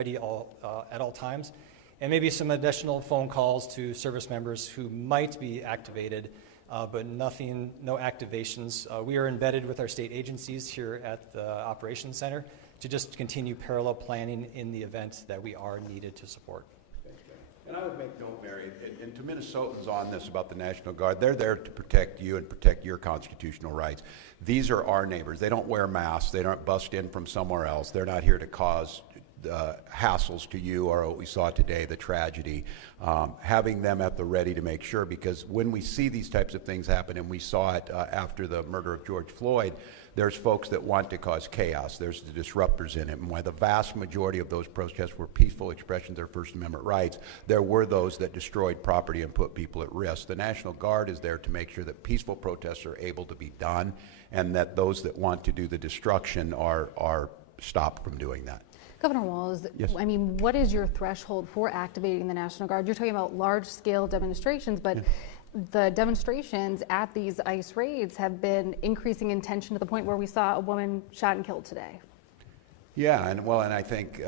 ready at all times, and maybe some additional phone calls to service members who might be activated, but no activations. We are embedded with our state agencies here at the Operations Center to just continue parallel planning in the event that we are needed to support. And I would make note, Mary, and to Minnesotans on this about the National Guard, they're there to protect you and protect your constitutional rights. These are our neighbors. They don't wear masks. They don't bust in from somewhere else. They're not here to cause hassles to you, or what we saw today, the tragedy. Having them at the ready to make sure, because when we see these types of things happen, and we saw it after the murder of George Floyd, there's folks that want to cause chaos. There's the disruptors in it. And while the vast majority of those protests were peaceful expressions of their First Amendment rights, there were those that destroyed property and put people at risk. The National Guard is there to make sure that peaceful protests are able to be done, and that those that want to do the destruction are stopped from doing that. Governor Walz, yes. I mean, what is your threshold for activating the National Guard? You're talking about large-scale demonstrations, but the demonstrations at these ICE raids have been increasing in tension to the point where we saw a woman shot and killed today. Yeah, and I think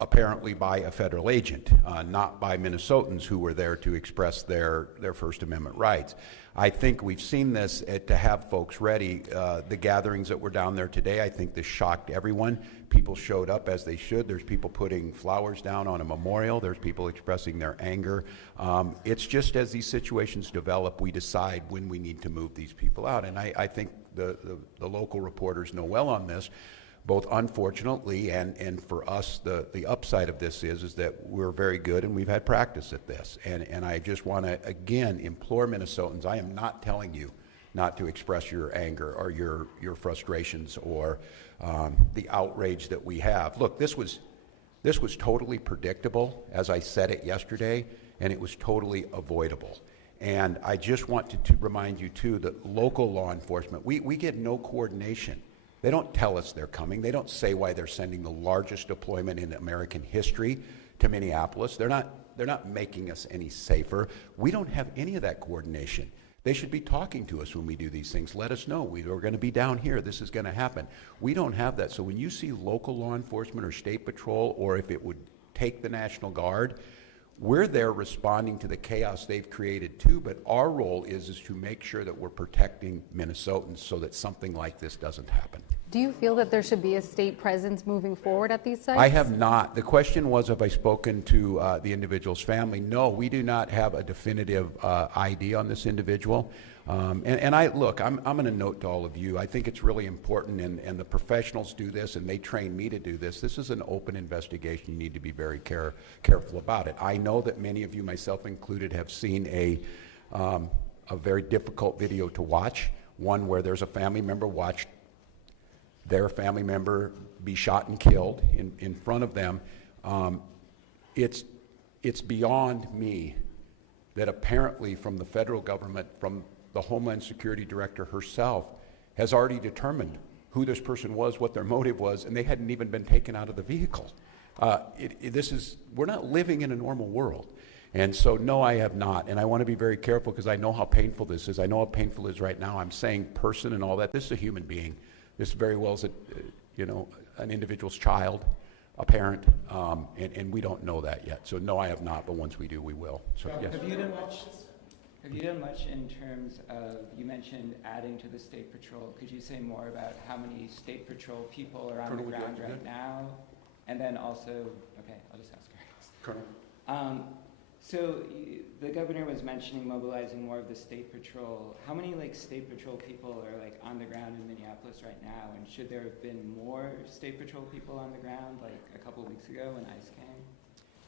apparently by a federal agent, not by Minnesotans who were there to express their First Amendment rights. I think we've seen this to have folks ready. The gatherings that were down there today, I think this shocked everyone. People showed up as they should. There's people putting flowers down on a memorial. There's people expressing their anger. It's just as these situations develop, we decide when we need to move these people out. And I think the local reporters know well on this. Both unfortunately and for us, the upside of this is that we're very good and we've had practice at this. And I just want to, again, implore Minnesotans, I am not telling you not to express your anger or your frustrations or the outrage that we have. Look, this was totally predictable, as I said it yesterday, and it was totally avoidable. And I just want to remind you, too, that local law enforcement, we get no coordination. They don't tell us they're coming. They don't say why they're sending the largest deployment in American history to Minneapolis. They're not making us any safer. We don't have any of that coordination. They should be talking to us when we do these things. Let us know. We're going to be down here. This is going to happen. We don't have that. So when you see local law enforcement or state patrol, or if it would take the National Guard, we're there responding to the chaos they've created too, but our role is to make sure that we're protecting Minnesotans so that something like this doesn't happen. Do you feel that there should be a state presence moving forward at these sites? I have not. The question was, have I spoken to the individual's family? No, we do not have a definitive ID on this individual. And I'm going to note to all of you, I think it's really important, and the professionals do this, and they train me to do this. This is an open investigation. You need to be very careful about it. I know that many of you, myself included, have seen a very difficult video to watch, one where there's a family member watched their family member be shot and killed in front of them. It's beyond me that apparently from the federal government, from the Homeland Security Director herself, has already determined who this person was, what their motive was, and they hadn't even been taken out of the vehicle. We're not living in a normal world. And so, no, I have not. And I want to be very careful because I know how painful this is. I know how painful it is right now. I'm saying person and all that. This is a human being. This very well is an individual's child, a parent, and we don't know that yet. So no, I have not, but once we do, we will. So yes. Have you done much in terms of, you mentioned adding to the State Patrol. Could you say more about how many State Patrol people are on the ground right now? And then also, okay, I'll just ask her. Colonel. So the governor was mentioning mobilizing more of the State Patrol. How many State Patrol people are on the ground in Minneapolis right now? And should there have been more State Patrol people on the ground a couple of weeks ago when ICE came?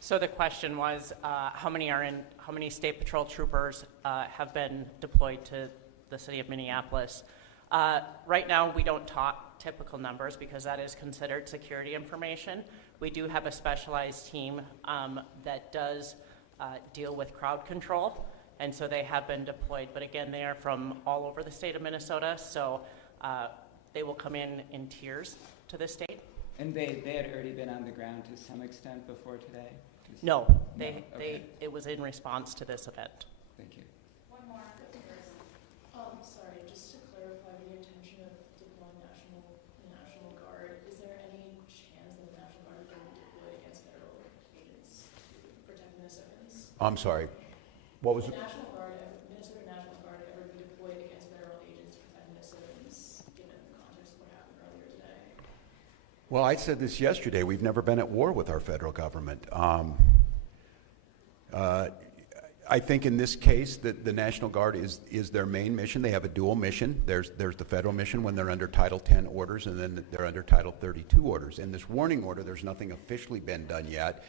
So the question was, how many State Patrol troopers have been deployed to the city of Minneapolis? Right now, we don't talk typical numbers because that is considered security information. We do have a specialized team that does deal with crowd control, and so they have been deployed. But again, they are from all over the state of Minnesota, so they will come in tiers to the state. And they had already been on the ground to some extent before today? No, Okay. it was in response to this event. Thank you. One more. Sorry, just to clarify the intention of deploying the National Guard, is there any chance I'm sorry, what was The it? National Guard, Minnesota National Guard ever be deployed against federal agents to protect Minnesotans, given the context of what happened earlier today? Well, I said this yesterday. We've never been at war with our federal government. I think in this case that the National Guard is their main mission. They have a dual mission. There's the federal mission when they're under Title 10 orders, and then they're under Title 32 orders. In this warning order, there's nothing officially been done yet.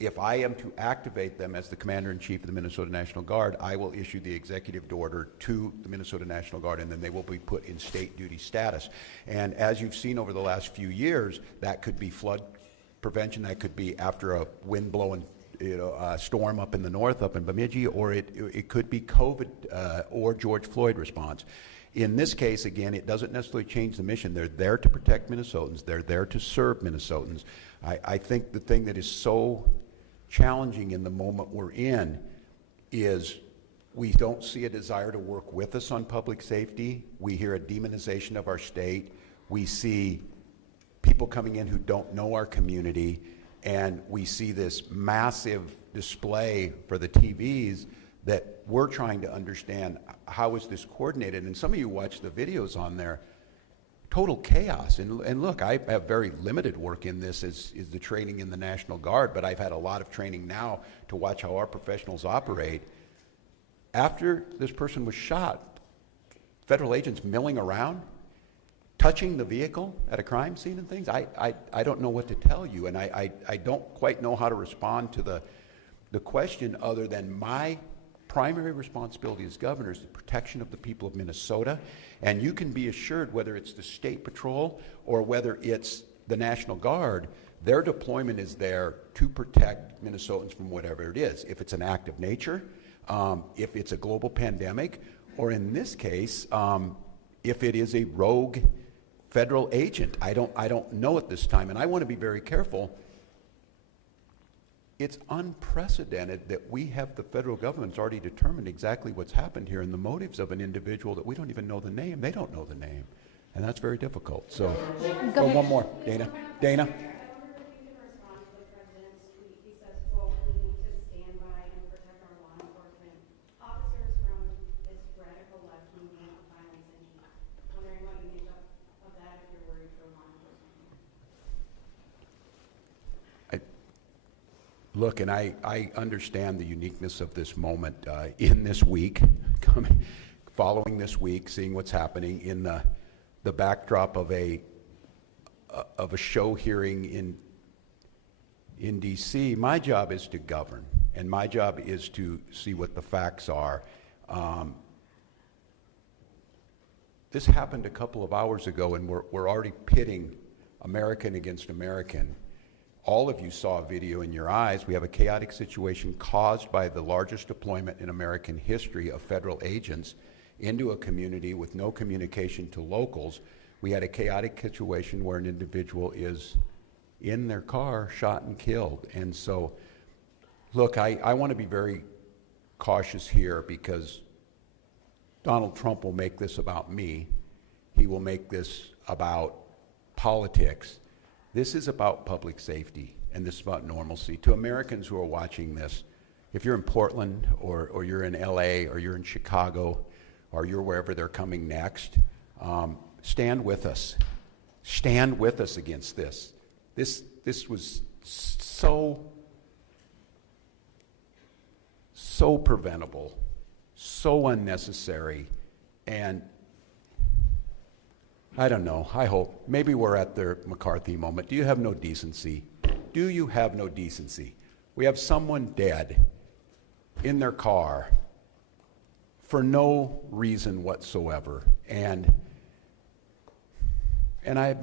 If I am to activate them as the Commander-in-Chief of the Minnesota National Guard, I will issue the executive order to the Minnesota National Guard, and then they will be put in state duty status. And as you've seen over the last few years, that could be flood prevention, that could be after a wind-blowing storm up in the north, up in Bemidji, or it could be COVID or George Floyd response. In this case, again, it doesn't necessarily change the mission. They're there to protect Minnesotans. They're there to serve Minnesotans. I think the thing that is so challenging in the moment we're in is we don't see a desire to work with us on public safety. We hear a demonization of our state. We see people coming in who don't know our community. And we see this massive display for the TVs that we're trying to understand how is this coordinated. And some of you watch the videos on there, total chaos. And look, I have very limited work in this is the training in the National Guard, but I've had a lot of training now to watch how our professionals operate. After this person was shot, federal agents milling around, touching the vehicle at a crime scene and things, I don't know what to tell you, and I don't quite know how to respond to the question other than my primary responsibility as governor is the protection of the people of Minnesota, and you can be assured whether it's the State Patrol or whether it's the National Guard, their deployment is there to protect Minnesotans from whatever it is. If it's an act of nature, if it's a global pandemic, or in this case, if it is a rogue federal agent. I don't know at this time, and I want to be very careful. It's unprecedented that we have the federal government's already determined exactly what's happened here and the motives of an individual that we don't even know the name. They don't know the name, and that's very difficult. So, Go ahead. one more, Dana. Dana. I wonder if you can respond to the president's tweet. He says, quote, "We need to stand by and protect our law enforcement officers from this radical left movement of violence and heat." Wondering what you think of that, if you're worried for law enforcement. Look, and I understand the uniqueness of this moment in this week, following this week, seeing what's happening in the backdrop of a show hearing in D.C. My job is to govern, and my job is to see what the facts are. This happened a couple of hours ago, and we're already pitting American against American. All of you saw a video in your eyes. We have a chaotic situation caused by the largest deployment in American history of federal agents into a community with no communication to locals. We had a chaotic situation where an individual is in their car, shot and killed. And so, look, I want to be very cautious here because Donald Trump will make this about me. He will make this about politics. This is about public safety, and this is about normalcy. To Americans who are watching this, if you're in Portland or you're in LA or you're in Chicago or you're wherever they're coming next, stand with us. Stand with us against this. This was so preventable, so unnecessary, and I don't know, I hope. Maybe we're at the McCarthy moment. Do you have no decency? Do you have no decency? We have someone dead in their car for no reason whatsoever. And I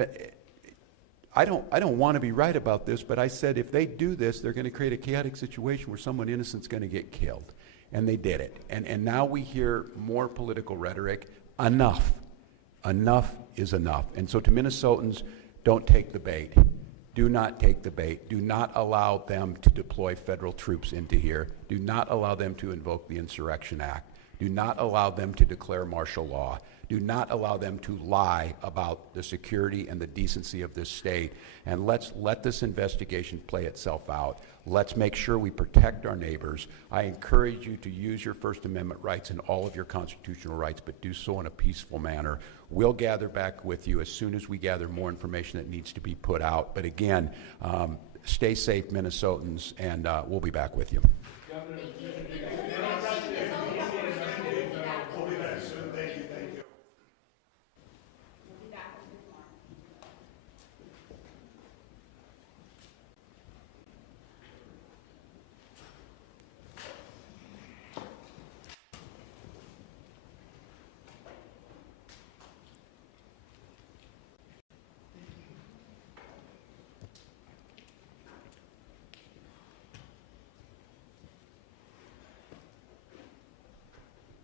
don't want to be right about this, but I said if they do this, they're going to create a chaotic situation where someone innocent's going to get killed. And they did it. And now we hear more political rhetoric. Enough. Enough is enough. And so to Minnesotans, don't take the bait. Do not take the bait. Do not allow them to deploy federal troops into here. Do not allow them to invoke the Insurrection Act. Do not allow them to declare martial law. Do not allow them to lie about the security and the decency of this state. And let's let this investigation play itself out. Let's make sure we protect our neighbors. I encourage you to use your First Amendment rights and all of your constitutional rights, but do so in a peaceful manner. We'll gather back with you as soon as we gather more information that needs to be put out. But again, stay safe, Minnesotans, and we'll be back with you. Governor,